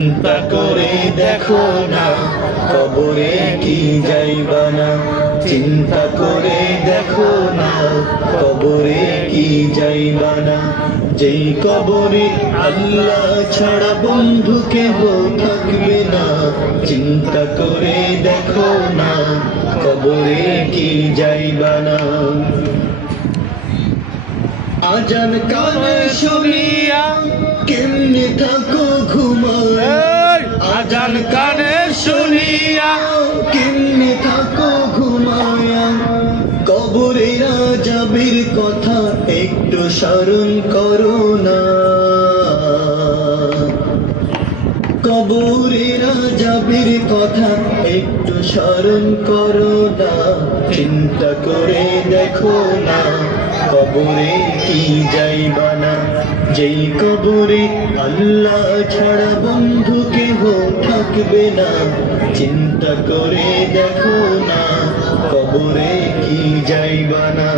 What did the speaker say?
চিন্তা করে দেখো না কবরে কি যাইবা না, চিন্তা করে দেখো না কবরে কি যাইবা না। যেই কবরে আল্লাহ ছাড়া বন্ধু কেহ থাকবে না, চিন্তা করে দেখো না কবরে কি যাইবা না। আজান কানে শুনিয়া কেমনে থাকো ঘুমায়, আজান কানে শুনিয়া কেমনে থাকো ঘুমায়া। কবরের আযাবের কথা একটু স্মরণ করো না, কবরের আযাবের কথা একটু স্মরণ করো না। চিন্তা করে দেখো না কবরে কি যাইবা না, যেই কবরে আল্লাহ ছাড়া বন্ধু কেহ থাকবে না। চিন্তা করে দেখো না কবরে কি যাইবা না।